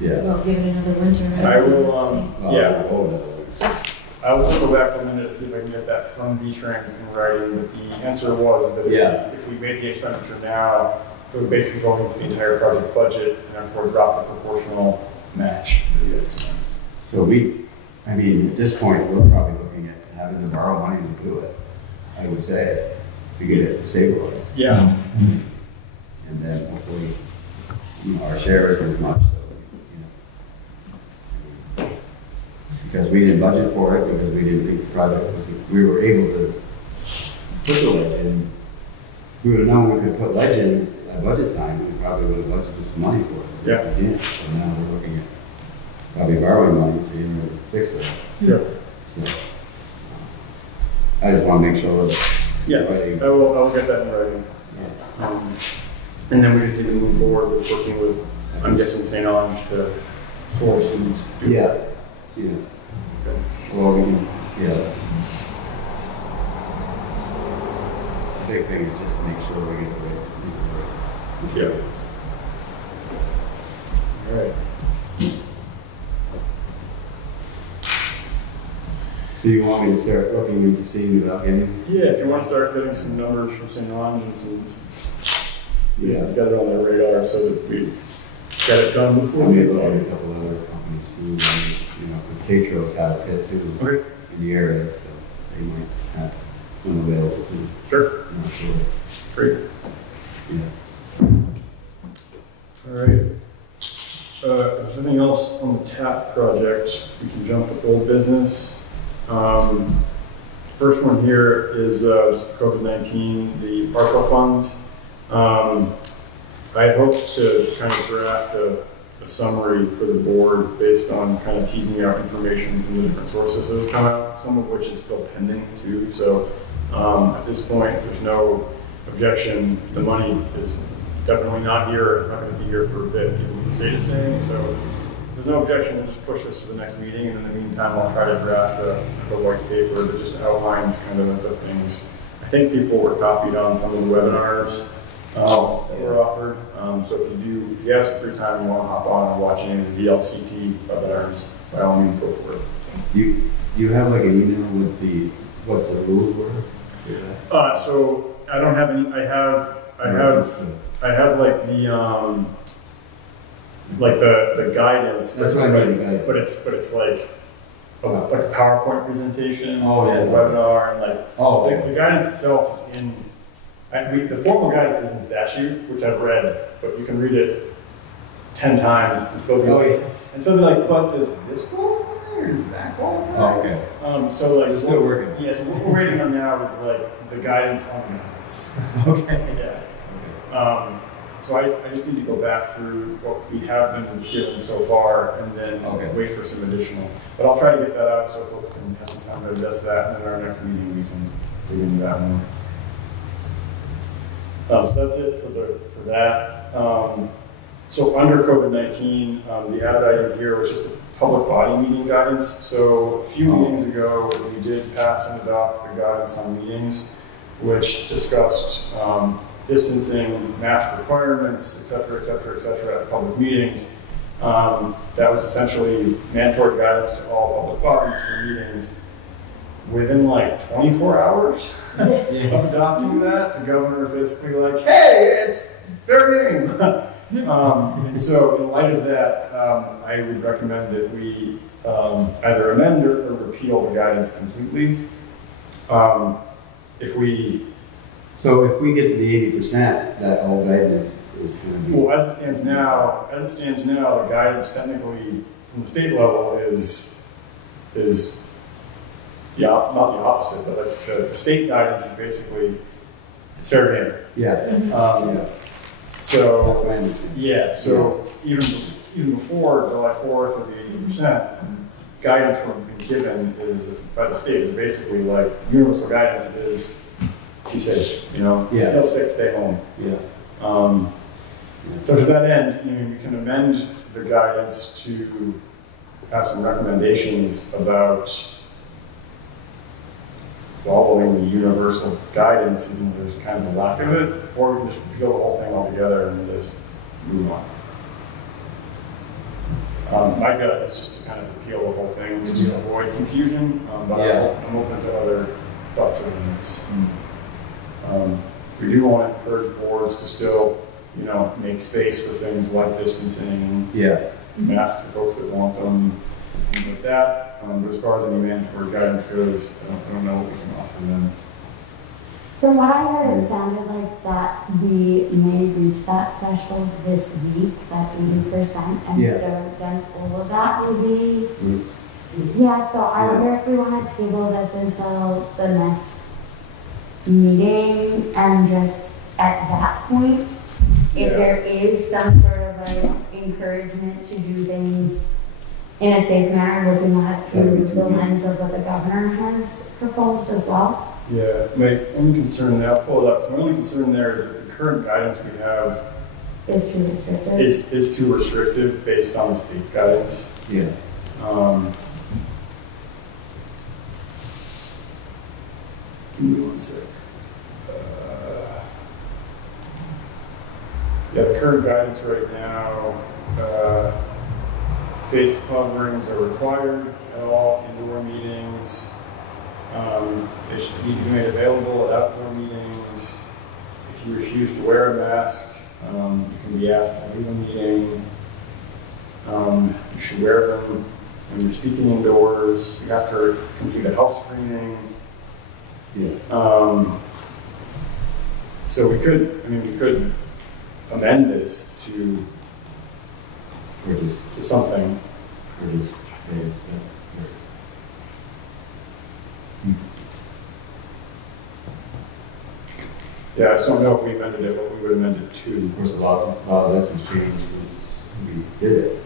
yeah. Well, give it another winter. and I will, let's see. Well, yeah. oh, I will circle back to Linda to see if I can get that from V-Trans in writing, but the answer was that Yeah. if we made the expenditure now, it would basically go into the entire project budget and therefore drop the proportional match that we had spent. So at this point, we're probably looking at having to borrow money to do it, I would say, to get it stabilized. Yeah. And then hopefully, our share isn't as much, so, because we didn't budget for it, because we didn't think the project was, we were able to put the ledge in. If we would have known we could put ledge in at budget time, we probably would have budgeted some money for it. Yeah. We didn't. So now we're looking at probably borrowing money to fix it. Yeah. So, I just want to make sure that. Yeah. Writing. I will get that in writing. And then we just need to move forward with working with, I'm guessing, St. Ange to source and do Yeah. that. Yeah. Okay. Well, we can, yeah. Big thing is just to make sure we get the right. Yeah. All right. So you want me to start looking into seeing without getting? Yeah, if you want to start getting some numbers from St. Ange and some, Yeah. get it on their radar so that we get it done before I we may get look at a the couple other companies too, because K-Trails have a pit too. Okay. In the area, so they might have one available too. Sure. I'm not sure. Great. Yeah. All right. if there's anything else on the TAP project, we can jump to old business. First one here is just COVID-19, the partial funds. I had hoped to kind of draft a summary for the board based on kind of teasing out information from the different sources that have come out, some of which is still pending too. So at this point, there's no objection. The money is definitely not here, not going to be here for a bit, given what the state is saying. So there's no objection. We'll just push this to the next meeting, and in the meantime, I'll try to draft a white paper that just outlines kind of the things. I think people were copied on some of the webinars that were offered. So if you have some free time, you want to hop on and watch any of the VLCT webinars, by all means, go for it. You have like an email with what the rules were? Yeah. So I don't have any. I have like the guidance. That's what I mean. But it's like a PowerPoint presentation, oh, yeah, a webinar, and like the guidance itself is in. The formal guidance is in statute, which I've read, but you can read it 10 times and still be like, but does this qualify or does that qualify? Oh, okay. So like, we're still working. Yeah, so what we're waiting on now is like the guidance on the guidance. Okay. Yeah. So I just need to go back through what we have been given so far and then wait for some additional. But I'll try to get that out so folks can have some time to adjust that, and then our next meeting we can dig into that more. So that's it for that. So under COVID-19, the added item here was just a public body meeting guidance. So a few meetings ago, we did pass and adopt the guidance on meetings, which discussed distancing, mask requirements, et cetera, at public meetings. That was essentially mandatory guidance to all public bodies for meetings. Within like 24 hours of adopting that, the governor was basically like, hey, it's fair game. And so in light of that, I would recommend that we either amend or repeal the guidance completely. If we get to the 80%, that whole guidance is going to be... Well, as it stands now, the guidance technically from the state level is not the opposite, but like the state guidance is basically, it's fair game. Yeah. So, even before July 4th or the 80%, guidance from being given is by the state is basically like universal guidance is be safe, If you feel sick, stay home. So to that end, you can amend the guidance to have some recommendations about following the universal guidance, even though there's kind of a lack of it, or we can just repeal the whole thing altogether and just move on. My gut is just to kind of repeal the whole thing, just to avoid confusion, but I'm open to other thoughts on this. We do want to encourage boards to still, make space for things like distancing, masks for folks that want them, things like that. But as far as any mandatory guidance goes, I don't know what we can offer them. From what I heard, it sounded like that we may reach that threshold this week, that 80%, and so then all of that will be, so I wonder if we want to table this until the next meeting, and just at that point, if there is some sort of like encouragement to do things in a safe manner, looking at through the lens of what the governor has proposed as well. Yeah, my only concern now, pull it up. So my only concern there is that the current guidance we have is too restrictive. Is too restrictive based on the state's guidance. Yeah. Give me one sec. The current guidance right now, face coverings are required at all indoor meetings. They should need to be made available at outdoor meetings. If you refuse to wear a mask, you can be asked to leave a meeting. You should wear them when you're speaking indoors. You have to complete a health screening. So we could amend this to Or just, to something. or just say it's, Yeah, I just don't know if we amended it, what we would amend it to. of course, a lot of this has changed since we did it.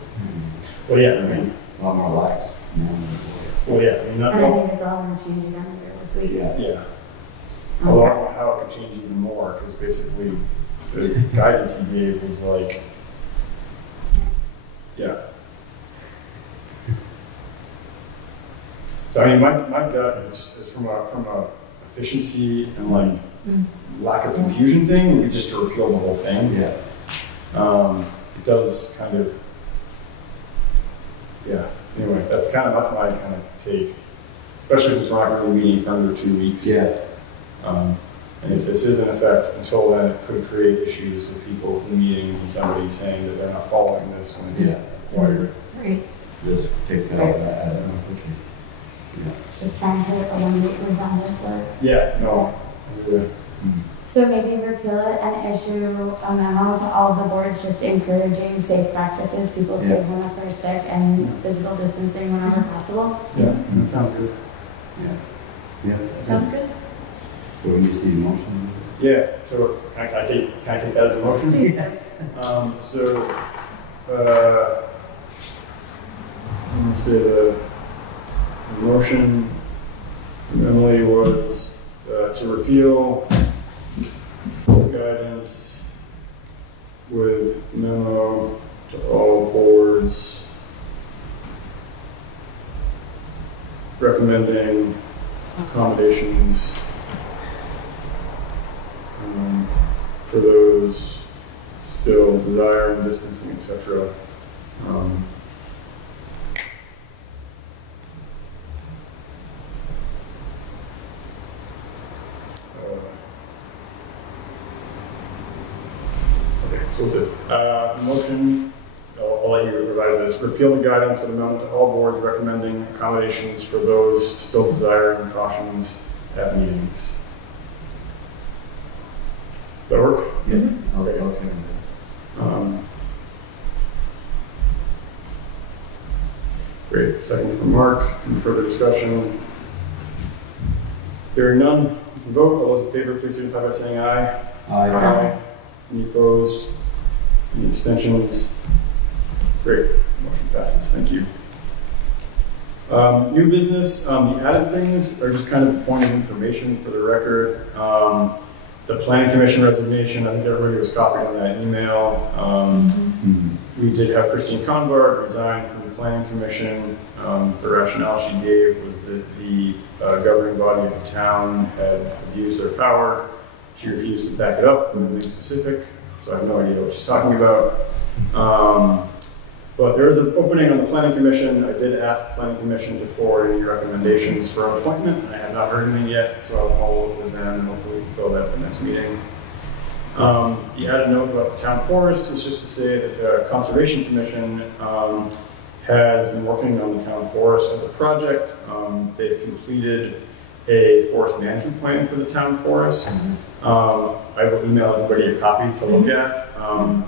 Well, yeah, I mean, A lot more lax now than before. well, yeah, I mean, not, And I think it's all gonna change again later this week. Yeah. yeah. Although I don't know how it could change even more, because basically the guidance he gave was like, yeah. So I mean, my gut is from a efficiency and like lack of confusion thing, would be just to repeal the whole thing. Yeah. It does kind of, yeah. Anyway, that's my kind of take, especially since we're not going to be meeting for under 2 weeks. Yeah. And if this is in effect until then, it could create issues with people in meetings and somebody saying that they're not following this when it's required. Right. Just take that out of that. Yeah. Just trying to eliminate redundant work. Yeah, no. Yeah. So maybe repeal it and issue a memo to all the boards just encouraging safe practices, people stay home if they're sick and physical distancing whenever possible. Yeah, that sounds good. Yeah. Yeah. Sound good? So we just need a motion? Yeah, so if, can I take that as a motion? Please. Let me say the motion from Emily was to repeal guidance with memo to all boards recommending accommodations for those still desiring distancing, etc. Okay, so the motion, I'll let you revise this. Repeal the guidance with amendment to all boards recommending accommodations for those still desiring cautions at meetings. Does that work? Yeah. Okay. I'll second that. Great. Second from Mark. Any further discussion? Hearing none, you can vote. All those in favor, please signify by saying aye. Aye. Any opposed? Any abstentions? Great. Motion passes. Thank you. New business. The added things are just kind of point of information for the record. The planning commission resignation, I think everybody was copied on that email. We did have Christine Convard resign from the planning commission. The rationale she gave was that the governing body of the town had abused their power. She refused to back it up with anything specific, so I have no idea what she's talking about. But there is an opening on the planning commission. I did ask the planning commission to forward any recommendations for an appointment, and I have not heard anything yet, so I'll follow up with them and hopefully we can fill that at the next meeting. The added note about the town forest is just to say that the Conservation Commission has been working on the town forest as a project. They've completed a forest management plan for the town forest. I will email everybody a copy to look at.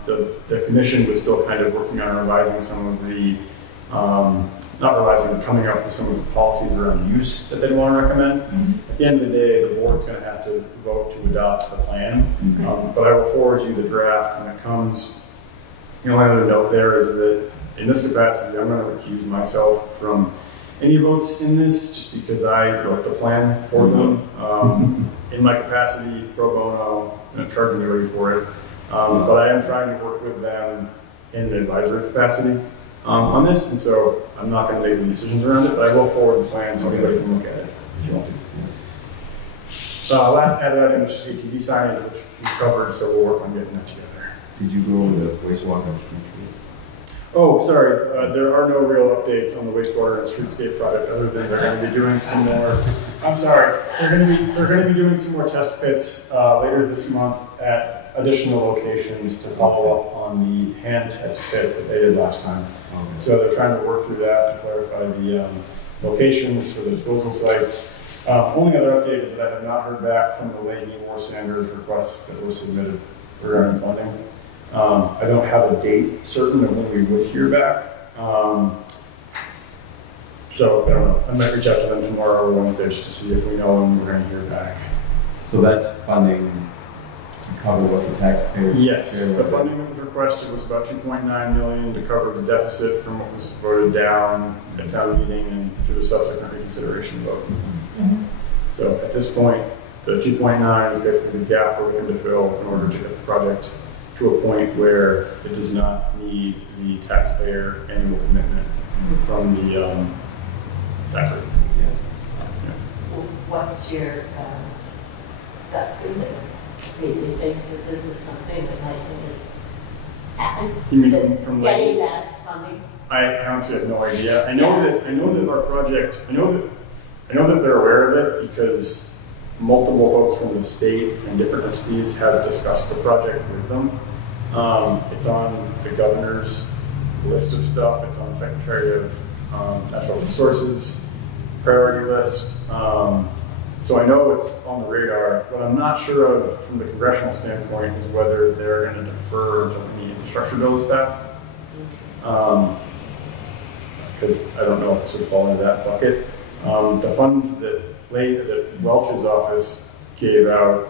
The commission was still kind of working on revising some of the, not revising, but coming up with some of the policies around use that they want to recommend. At the end of the day, the board's going to have to vote to adopt the plan. But I will forward you the draft when it comes. The only other note there is that in this capacity, I'm going to recuse myself from any votes in this just because I wrote the plan for them. In my capacity, pro bono, I'm not charging anybody for it. But I am trying to work with them in an advisory capacity on this, and so I'm not going to make any decisions around it, but I will forward the plan so anybody can look at it if you want to. Last added item is just ATV signage, which we covered, so we'll work on getting that together. Did you go over the wastewater? Oh, sorry, there are no real updates on the wastewater and streetscape project other than they're going to be doing some more. I'm sorry, they're going to be doing some more test pits later this month at additional locations to follow up on the hand test pits that they did last time. Okay. So they're trying to work through that to clarify the locations for the disposal sites. Only other update is that I have not heard back from the Leahy or Sanders requests that were submitted regarding funding. I don't have a date certain of when we would hear back. So I don't know. I might reach out to them tomorrow or Wednesday just to see if we know when we're going to hear back. So that's funding to cover what the taxpayers. Yes, the funding that was requested was about 2.9 million to cover the deficit from what was voted down at town meeting and through the subsequent reconsideration vote. Mhm. So at this point, the 2.9 is basically the gap we're looking to fill in order to get the project to a point where it does not need the taxpayer annual commitment from the tax rate. What's your gut feeling? Do you think that this is something that might really happen? You mean from like? Getting that funding? I honestly have no idea. I know that our project, I know that they're aware of it because multiple folks from the state and different entities have discussed the project with them. It's on the governor's list of stuff. It's on the Secretary of Natural Resources priority list. So I know it's on the radar. What I'm not sure of from the congressional standpoint is whether they're going to defer until the infrastructure bill is passed. Because I don't know if this would fall into that bucket. The funds that Welch's office gave out,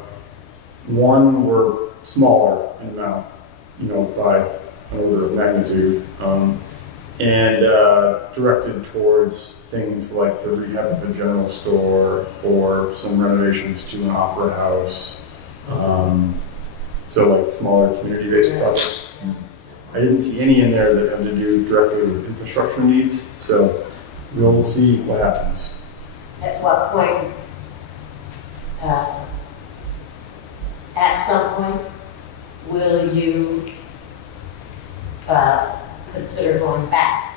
one were smaller in amount, by an order of magnitude, and directed towards things like the rehab of a general store or some renovations to an opera house. So like smaller community-based projects. I didn't see any in there that had to do directly with infrastructure needs, so we'll see what happens. At what point, at some point, will you consider going back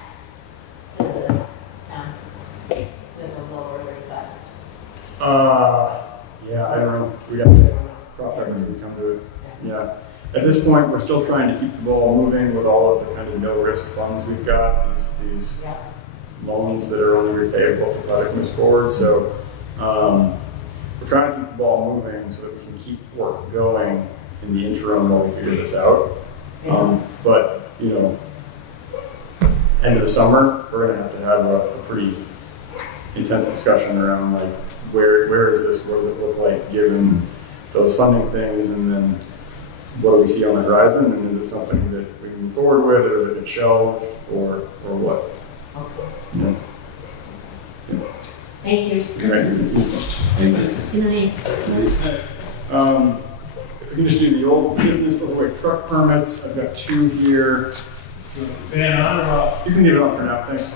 to the town with a lower request? Yeah, I don't know. We have to cross that bridge when we come to it. Yeah. At this point, we're still trying to keep the ball moving with all of the kind of no-risk funds we've got, these loans that are only repayable if the project moves forward. So we're trying to keep the ball moving so that we can keep work going in the interim while we figure this out. But, end of the summer, we're going to have a pretty intense discussion around like where is this, what does it look like given those funding things, and then what do we see on the horizon, and is it something that we can move forward with, or is it get shelved, or what? Okay. Thank you. Right. Good night. If we can just do the old business with the way truck permits, I've got two here. Van on or off? You can leave it on for now, thanks.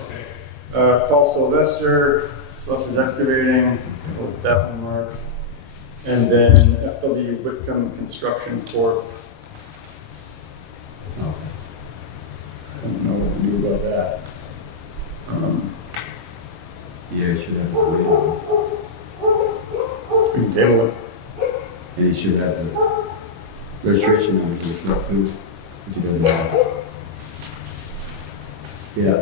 Okay. Paul Sylvester's Excavating, with that one mark. And then FW Whitcomb Construction Corp. I don't know what to do about that. Yeah, you should have a waiver. We can table it. And you should have the registration number for the truck too, which you doesn't have. Yeah.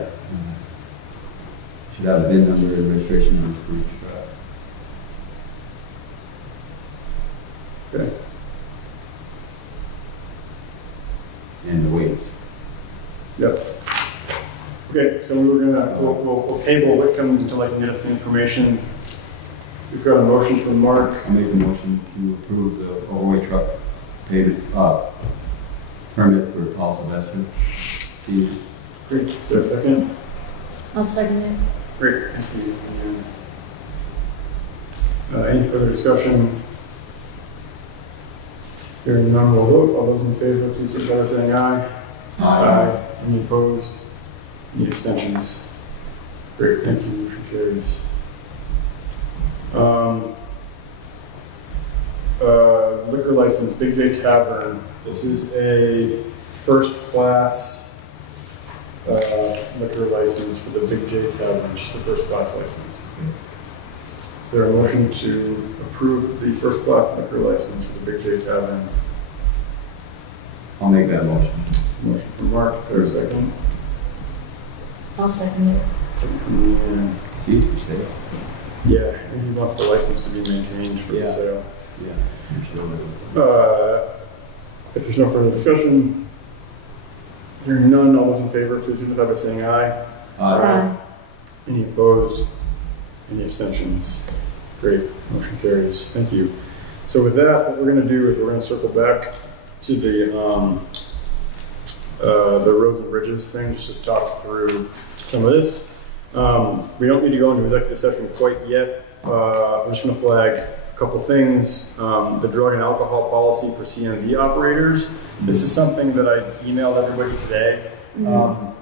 Should have a VIN number and registration number for each truck. Okay. And the weights. Yep. Okay, so we'll table Whitcomb's until I can get us the information. We've got a motion from Mark. I'll make a motion to approve the overweight truck payment, permit for Paul Sylvester. Steve. Great, is there a second? I'll second it. Great, thank you. Any further discussion? Hearing none, we'll vote. All those in favor, please signify by saying aye. Aye. Any opposed? Any abstentions? Great, thank you. Motion carries. Liquor license, Big J Tavern. This is a first class liquor license for the Big J Tavern, just the first class license. Is there a motion to approve the first class liquor license for the Big J Tavern? I'll make that motion. Motion from Mark, is there a second? I'll second it. And It's easy for sale. yeah, and he wants the license to be maintained for the Yeah. sale. Yeah, I'm sure. If there's no further discussion, Hearing none, all those in favor, please signify by saying aye. Aye. Any opposed? Any abstentions? Great, motion carries. Thank you. So with that, what we're going to do is we're going to circle back to the roads and bridges thing, just to talk through some of this. We don't need to go into executive session quite yet. I'm just going to flag a couple things. The drug and alcohol policy for CMV operators. This is something that I emailed everybody today.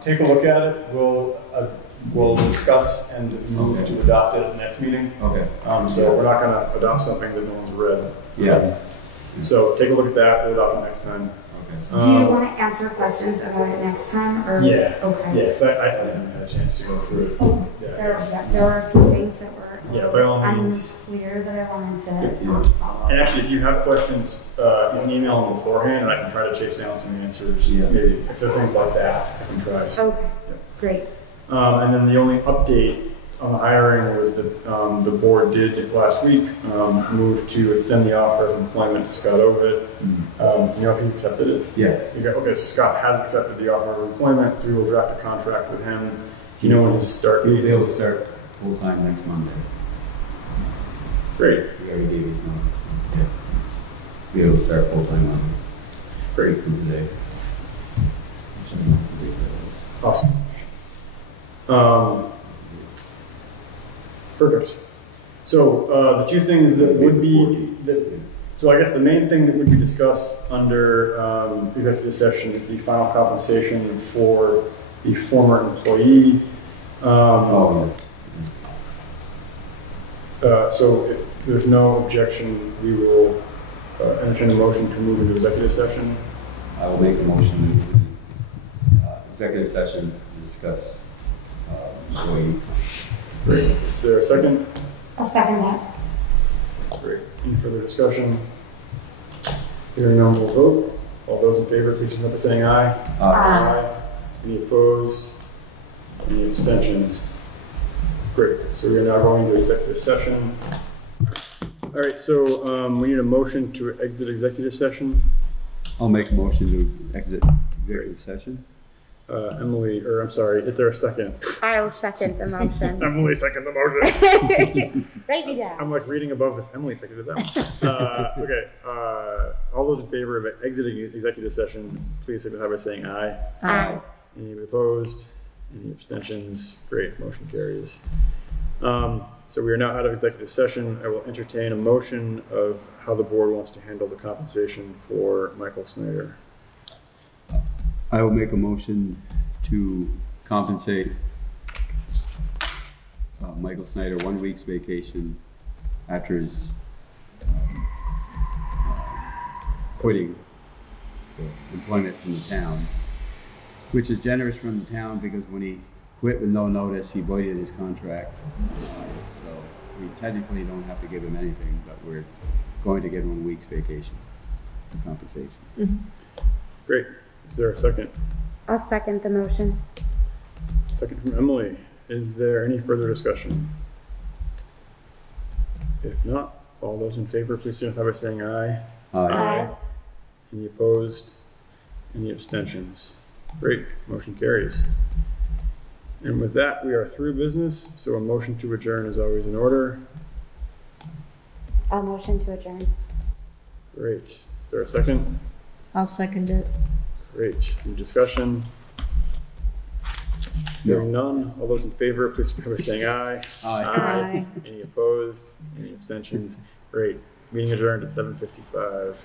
Take a look at it. We'll discuss and move to adopt it at the next meeting. Okay. So we're not going to adopt something that no one's read. Yeah. So take a look at that. We'll adopt it next time. Do you want to answer questions about it next time? Or? Yeah. Okay. Yeah, because I haven't had a chance to go through it. Yeah. There were a few things that were By all means. unclear that I wanted to follow up. And actually, if you have questions, you can email them beforehand, and I can try to chase down some answers. Yeah. Maybe if there are things like that, I can try. So, Okay, great. and then the only update on the hiring was that the board did last week move to extend the offer of employment to Scott Ovid. You know if he accepted it? Yeah. Okay, so Scott has accepted the offer of employment, so we will draft a contract with him. Do you know when his start He'll date? be able to start full-time next Monday. Great. He already gave his notice. Yeah. Be able to start full-time on Great. from today. Awesome. Perfect. So the two things that would be, so I guess the main thing that would be discussed under executive session is the final compensation for the former employee. So if there's no objection, we will entertain a motion to move into executive session. I will make a motion to move into executive session to discuss employee. Great. Is there a second? I'll second that. Great. Any further discussion? Hearing none, we'll vote. All those in favor, please signify by saying aye. Aye. Any opposed? Any abstentions? Great. So we are now going to executive session. All right. So we need a motion to exit executive session. I'll make a motion to exit executive session. Emily, or I'm sorry, is there a second? I'll second the motion. Emily second the motion. Write me down. I'm like reading above this. Emily seconded that one. Okay. All those in favor of exiting executive session, please signify by saying aye. Aye. Any opposed? Any abstentions? Great. Motion carries. So we are now out of executive session. I will entertain a motion of how the board wants to handle the compensation for Michael Snyder. I will make a motion to compensate Michael Snyder 1 week's vacation after his quitting the employment from the town, which is generous from the town because when he quit with no notice, he voided his contract. So we technically don't have to give him anything, but we're going to give him 1 week's vacation for compensation. Mm-hmm. Great. Is there a second? I'll second the motion. Second from Emily. Is there any further discussion? If not, all those in favor, please signify by saying aye. Aye. Any opposed? Any abstentions? Great. Motion carries. And with that, we are through business, so a motion to adjourn is always in order. I'll motion to adjourn. Great. Is there a second? I'll second it. Great. Any discussion? Hearing none. All those in favor, please signify by saying aye. Aye. Any opposed? Any abstentions? Great. Meeting adjourned at 7:55.